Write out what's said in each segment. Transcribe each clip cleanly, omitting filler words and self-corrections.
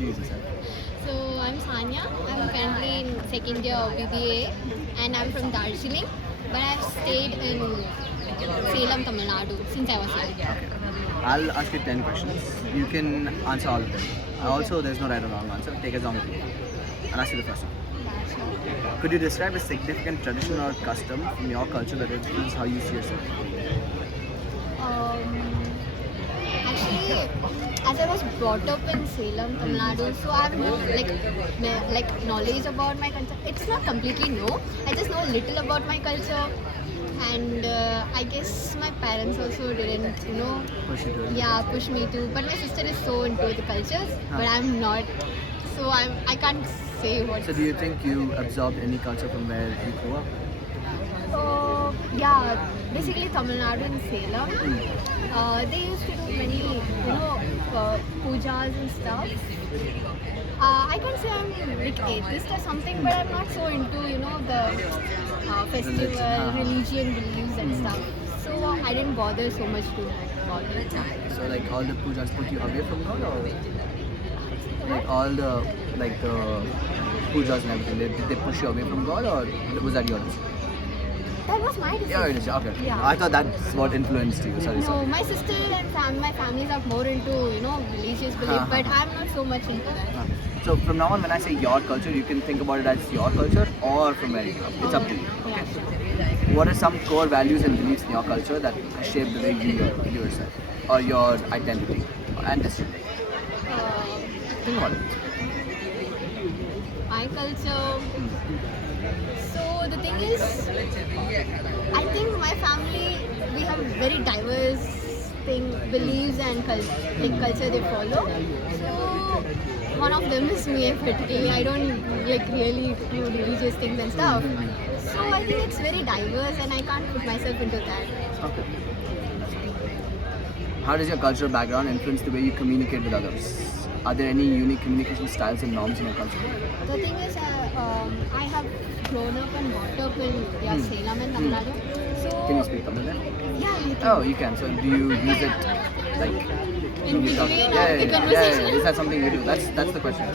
introduce yourself. So I'm Sanya. I'm currently in second year of BBA and I'm from Darjeeling. But I've stayed in Salem, Tamil Nadu since I was young. Okay. I'll ask you 10 questions. You can answer all of them. Also, there's no right or wrong answer. Take as long as you want. I'll ask you the first one. Could you describe a significant tradition or custom from your culture that influences how you see yourself? Actually, as I was brought up in Salem, Tamil Nadu, so I have no knowledge about my culture. It's not completely no. I just know a little about my culture, and I guess my parents also didn't, Push you to it. push me to. But my sister is so into the cultures, but I'm not. So I can't say what. So, do you think you absorbed any culture from where you grew up? Basically Tamil Nadu and Salem. They used to do many, pujas and stuff. I can say I'm like atheist or something, but I'm not so into, the festival, religion beliefs and stuff. So I didn't bother so much to bother. So, like all the pujas put you away from God, or like all the pujas and everything, did they push you away from God, or was that your decision? That was my decision. Yeah, it is. Okay. Yeah. I thought that's what influenced you. Sorry, No, sorry. my sister and my families are more into, religious belief, but I'm not so much into that. So from now on, when I say your culture, you can think about it as your culture or from where you grew up. It's up to you. Okay. What are some core values and beliefs in your culture that shape the way you yourself or your identity and decision making? Think about it. My culture. So the thing is, I think my family, we have very diverse beliefs and culture they follow. So one of them is me particularly. I don't really do religious things and stuff. So I think it's very diverse and I can't put myself into that. Okay. How does your cultural background influence the way you communicate with others? Are there any unique communication styles and norms in your culture? The thing is, I have grown up and brought up in Salem and Tamil Nadu. So Can you speak Tamil then? yeah, I can. Oh, you can. So do you use it like In when you talk? between Yeah, of the yeah, conversation? yeah. Is that something you do? That's the question.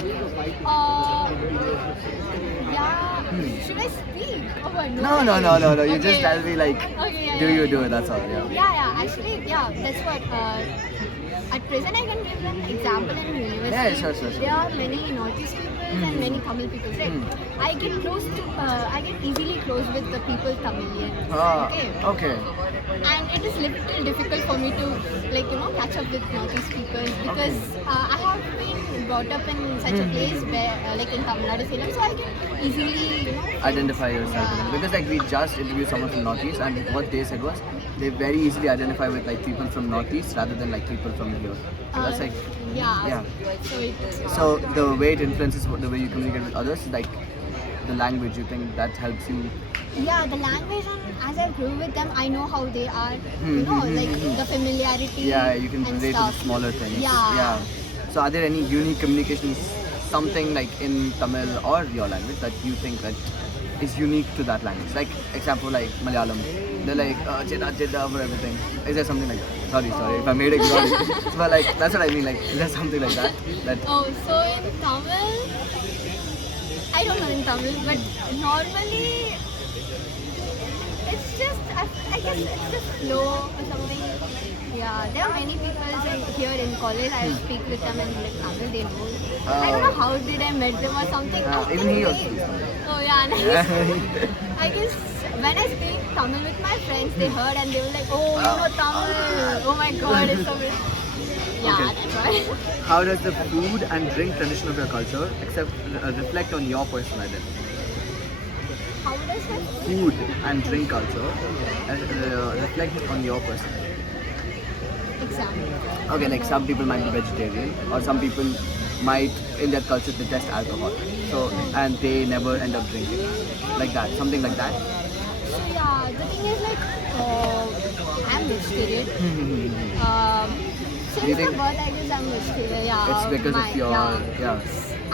Should I speak? Oh, I No. You just Okay. tell me like, Okay, yeah, do yeah. you do it? That's all. Yeah. Actually, that's what. At present, I can give an example in university. Yeah, sure. There are many Northeast people and many Tamil people. Right? I get easily close with the people Tamilian. Okay. And it is little difficult for me to catch up with Northeast people because I have been brought up in such a place where in Tamil Nadu, Salem, so I can easily Identify yourself with it. Because like we just interviewed someone from Northeast, and what they said was they very easily identify with like people from Northeast rather than like people from here. So that's like yeah. So the way it influences the way you communicate with others is like the language. You think that helps you? Yeah, the language, and as I grew with them, I know how they are. The familiarity. Yeah, you can and relate to the stuff. smaller things. Yeah. So are there any unique communications, something like in Tamil or your language that you think that is unique to that language? Like example like Malayalam, they're like cheda for everything. Is there something like that? Sorry if I made it sorry. But like that's what I mean. Like is there something like that? Oh, so in Tamil, I don't know in Tamil, but normally it's just, I guess it's just flow or something. Yeah, there are many people here in college. I speak with them in Tamil, they know. I don't know how did I met them or something. Even he also. Oh yeah, I guess when I speak Tamil with my friends, they heard and they were like, oh, you know Tamil. Oh my god, it's so good. Yeah, Okay. that's why. How does the food and drink tradition of your culture reflect on your personal identity? How does that Food and drink culture reflect on your personality? example? Okay, like some people might be vegetarian, or some people might in their culture detest alcohol. So and they never end up drinking, like that, something like that. So yeah, the thing is I'm vegetarian. You Since my think- birth, I guess I'm vegetarian. Yeah. It's because of your yeah.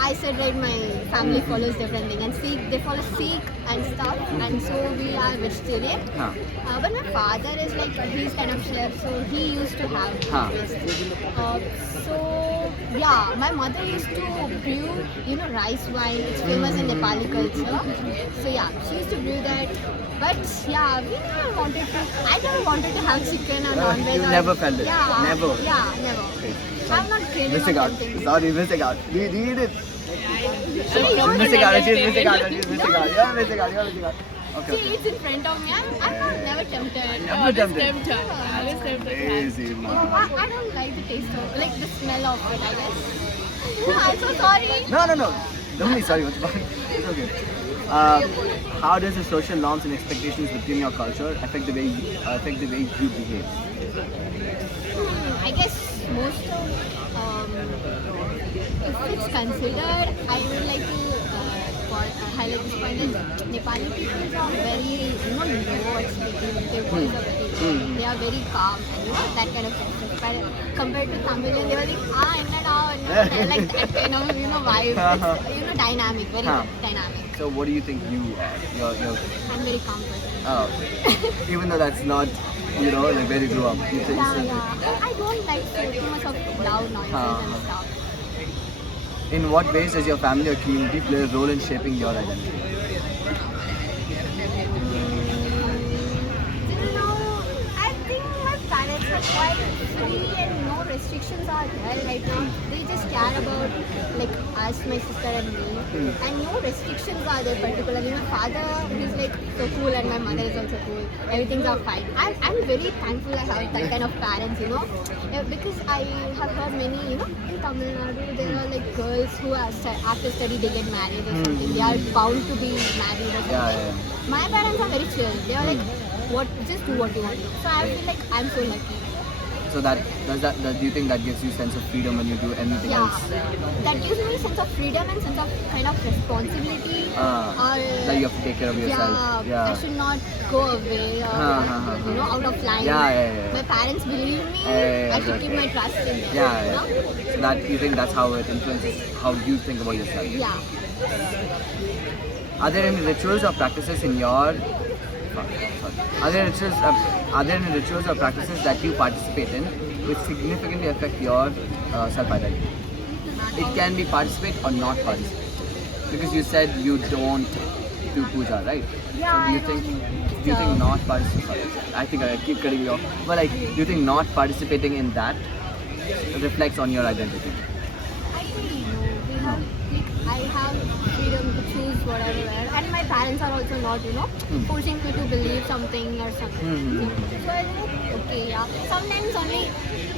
I said right, my family follows different thing, and Sikh, they follow Sikh and stuff, and so we are vegetarian. Huh. But my father is like, he's kind of chef, so he used to have Huh. so yeah, my mother used to brew, rice wine. It's famous in Nepali culture. So yeah, she used to brew that. But yeah, I never wanted to have chicken or non-veg. You never felt it? Yeah. Never? Yeah, never. Okay. I'm not craving Missing on out. something. Sorry, missing out. Read it. She knows Missing out. it. She's missing out. She's missing out. You're missing out. You're missing out. Okay. She eats in front of me. I'm not never tempted. Never tempted. Crazy. Crazy, man. I don't like the taste of, like the smell of it, I guess. I'm so sorry. No. Don't be sorry. What's about it? It's okay. How does the social norms and expectations within your culture affect the way you behave? I guess most of, if it's considered, I would like to highlight this point that Nepali people are very, low speaking. Their voice are very, they are very calm and that kind of thing. But compared to Tamilian, they were like that kind of, vibe. It's, dynamic, very dynamic. So what do you think you are? You're I'm very calm person. even though that's not, like where you grew up. You think Yeah. I don't like too much of loud noises and stuff. In what ways does your family or community play a role in shaping your identity? I think my parents are quite free and no restrictions are there right now. They just care about like us, my sister and me. And no restrictions are there particularly. My father is like so cool and my mother is also cool. Everything's are fine. I'm very thankful I have that kind of parents, because I have heard many, in Tamil Nadu, there are like girls who are after study they get married or something. They are bound to be married or something. Yeah. My parents are very chill. They are like, just do what you want to do. So I feel like I'm so lucky. So do you think that gives you a sense of freedom when you do anything else? That gives me a sense of freedom and sense of kind of responsibility. That you have to take care of yourself. I should not go away or out of line. Yeah. My parents believe me. I should keep my trust in them. Yeah. So that you think that's how it influences how you think about yourself. Yeah. Are there any rituals or practices in your Are there any rituals or practices that you participate in which significantly affect your self-identity? It can be participate or not participate. Because you said you don't do puja, right? Yeah, So do you think not participating? I think I keep cutting you off. But like, do you think not participating in that reflects on your identity? I think I have freedom to choose whatever, and my parents are also not, forcing me to believe something or something. So I think, okay, yeah. Sometimes only,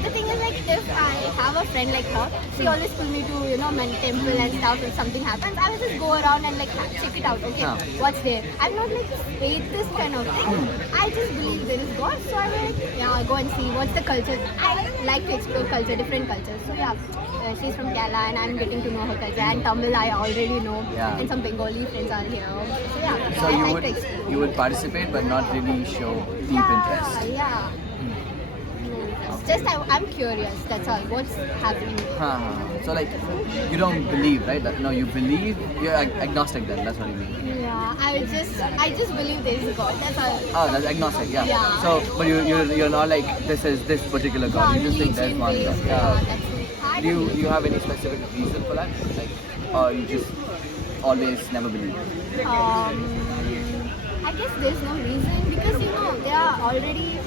the thing is like, if I have a friend like her, she always pull me to, temple and stuff. If something happens, I will just go around and like check it out. Okay, what's there? I'm not like atheist kind of thing. I just believe there is God, so I will like, go and see what's the culture. I like to explore culture, different cultures. So yeah. She's from Kerala and I'm getting to know her culture, and Tamil I already know, and some Bengali friends are here. So yeah, So I you like would to explore. you would participate but not really show deep interest. Yeah. It's just I'm curious. That's all. What's happening? So like you don't believe, right? No, you believe. You're agnostic then. That's what you mean. Yeah, I just believe there is a God. That's all. Oh, that's agnostic. Yeah. Yeah. So, but you're not like this is this particular God. You just think there's one God. That's it. Do you have any specific reason for that? Like, or you just always never believe? I guess there's no reason because there are already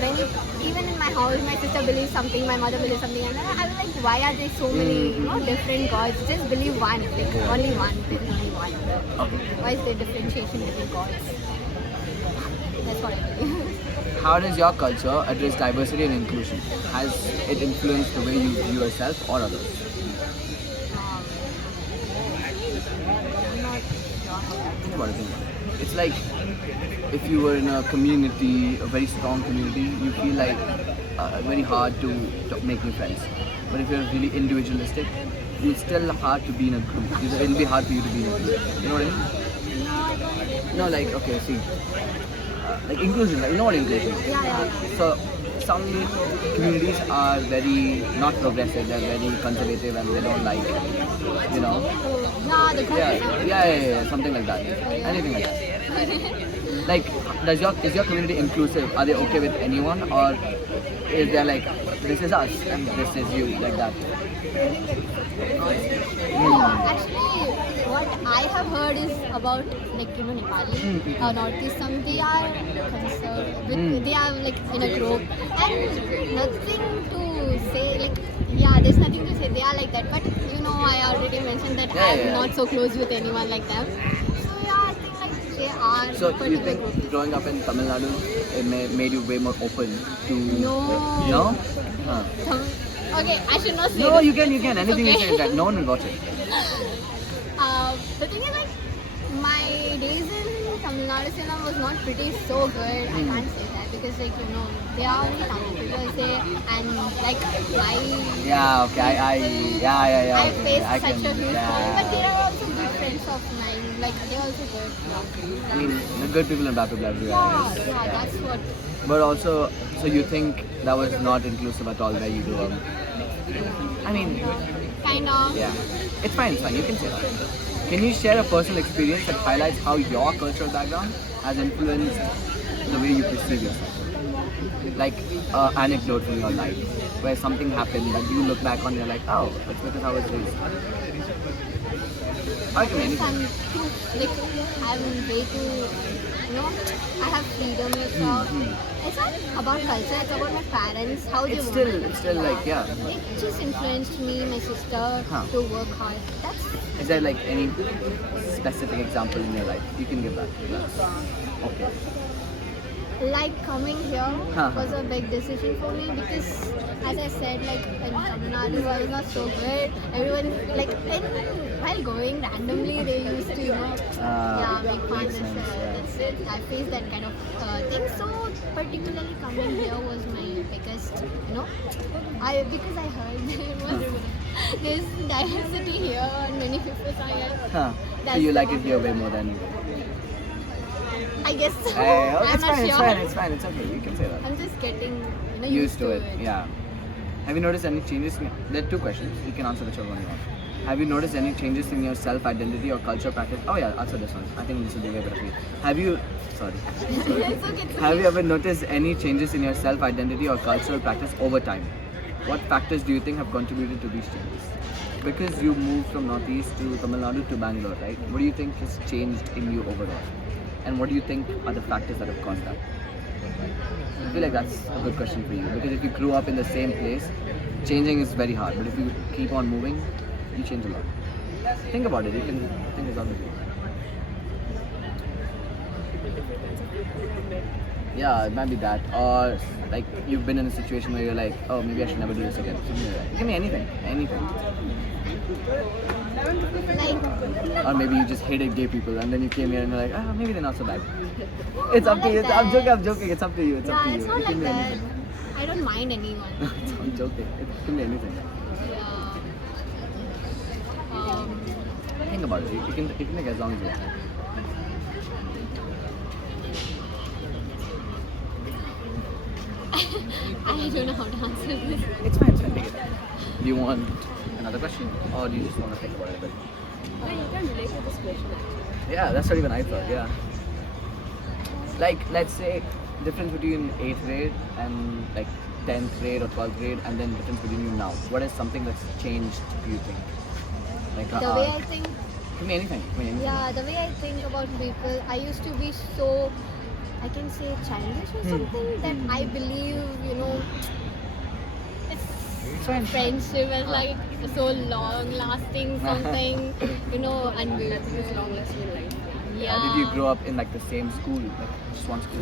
many. Even in my house, my sister believes something, my mother believes something, and I was like, why are there so many different gods? Just believe one, like only one. There's only one. Okay. Why is there differentiation between gods? That's what I believe. How does your culture address diversity and inclusion? Has it influenced the way you view yourself or others? I'm not sure. Think about it. It's like if you were in a community, a very strong community, you feel like very hard to make new friends. But if you're really individualistic, it's still hard to be in a group. It'll be hard for you to be in a group. You know what I mean? No, like, okay, see. Like inclusion, like, you know what inclusion is? Yeah. So some communities are very not progressive. They're very conservative and they don't like, you know. Yeah, the Yeah, something like that. Anything like that. Like, is your community inclusive? Are they okay with anyone, or is there like this is us and this is you, like that? Actually, what I have heard is about like Nepali or Northeastern. They are conservative. They are like in a group, and nothing to say. Like there's nothing to say. They are like that. But I already mentioned that I'm not so close with anyone like them. So I think like they are. So you particular think group. growing up in Tamil Nadu it made you way more open to? No. No? Huh. Okay, I should not say. No, this. you can. Anything you Okay. say is that no one will watch it. The thing is, like, my days in Tamil Nadu cinema was not pretty so good. I can't say that because, like, there are only Tamil people there, and like, Yeah, okay. I Okay. faced I such can. a huge problem, but there are also good friends of mine. Like, they're also good. I mean, the good people and bad people everywhere. Yeah, that's what. But also, so you think that was not inclusive at all where you grew up? I mean, Kind of. yeah. It's fine. You can say that. Can you share a personal experience that highlights how your cultural background has influenced the way you perceive yourself? Like anecdote from your life where something happened that you look back on and you're like, oh, that's because I was raised. I can Yes, anything. I'm way too, I have freedom yourself. It's not about culture, it's about my parents, how they It's want. still like, yeah. It just influenced me, my sister, Huh. to work hard. That's Is there like any specific example in your life? You can give that. Okay. like coming here Huh. was a big decision for me because, as I said, like in Tamil Nadu, I was not so good. Everyone, like, while going randomly, they used to, make fun. Makes sense, yeah. That's it. I faced that kind of thing. So, particularly coming here was my biggest, because I heard there was this diversity here and many people are here. Huh. So That's you the like it one. here way more than. I guess so. Hey, I'm it's not fine. sure. It's fine. It's okay. You can say that. I'm just getting Used to it. Yeah. Have you noticed any changes? There are two questions. You can answer whichever one you want. Have you noticed any changes in your self-identity or culture practice? Oh yeah, answer this one. I think this will be way better for you. Have you? Sorry. It's okay. It's Have okay. you ever noticed any changes in your self-identity or cultural practice over time? What factors do you think have contributed to these changes? Because you moved from Northeast to Tamil Nadu to Bangalore, right? What do you think has changed in you overall? And what do you think are the factors that have caused that? I feel like that's a good question for you because if you grew up in the same place, changing is very hard. But if you keep on moving, you change a lot. Think about it. You can think it out with you. Yeah, it might be that. Or like you've been in a situation where you're like, oh, maybe I should never do this again. Something like that. It can be anything. Anything. Like, Or maybe you just hated gay people and then you came here and you're like, oh, maybe they're not so bad. It's up to like you. I'm that. joking. It's up to you. It's up to yeah, you. it's not It can like be that. anything. I don't mind anyone. I'm joking. It can be anything. Yeah. Think about it. You can take as long as you want. I don't know how to answer this. It's fine. Take it. Do you want another question? Or do you just want to think about it a bit? No, you can relate to this question actually. Yeah, that's what even I thought, yeah. Like, let's say, difference between 8th grade and like 10th grade or 12th grade and then difference between you now. What is something that's changed, do you think? Like, The way I think, Can be anything. Can be anything. yeah, the way I think about people, I used to be so, I can say childish or something that I believe, it's fine. friendship is like so long lasting something, and we It's long lasting in life. yeah. Did you grow up in like the same school, like just one school?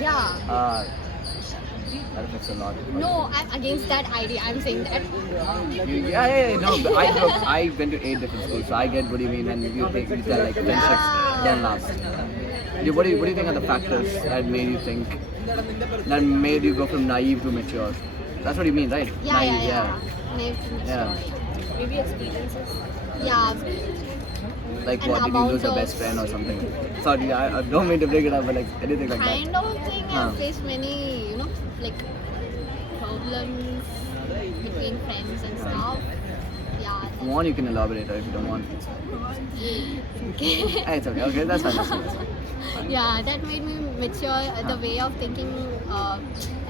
Yeah. That affects a lot. No, I'm against that idea. I'm saying that. No, but I went to 8 different schools, so I get what you mean when you tell like friendships don't last. What do you think are the factors that made you think, that made you go from naive to mature? That's what you mean, right? Yeah, Naive, yeah. Yeah. Maybe experiences. Yeah. Like An what, did you amount lose your of- best friend or something? Sorry, I don't mean to break it up, but like anything like that. Kind of thing. Huh. I've faced many, like problems between friends and stuff. Yeah. If you want, you can elaborate, or if you don't want, it's it's okay. Okay, that's fine. That's fine. That's fine. Yeah, that made me mature. The way of thinking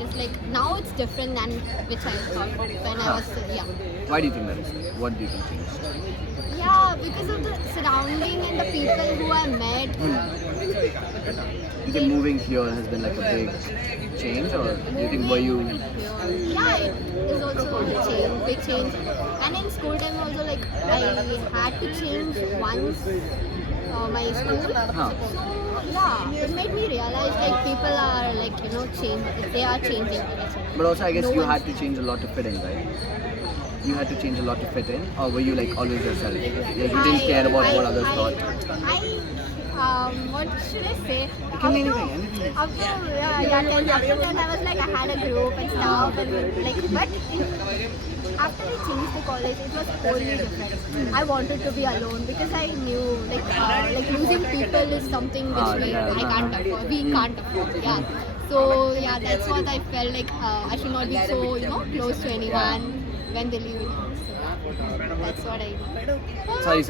is like now it's different than which I thought when I was young. Why do you think that is? Like, what do you think changed? Yeah, because of the surrounding and the people who I met. You think moving here has been like a big change, or do you think were you? Yeah, it is also a change, big change. And in school time also, like I had to change once my school. Huh. So yeah, it made me realize like people are like change. They are changing. But also, I guess No you one's- had to change a lot to fit in, right? You had to change a lot to fit in, or were you like always yourself? Like, you didn't care about what others thought. What should I say? can be anything, anything. After 10 I was like I had a group and stuff and like but after I changed the college it was totally different. I wanted to be alone because I knew like losing people is something which I can't afford. We can't afford. Yeah. So yeah, that's what I felt like I should not be so close to anyone when they leave. So that's what I do. Sorry.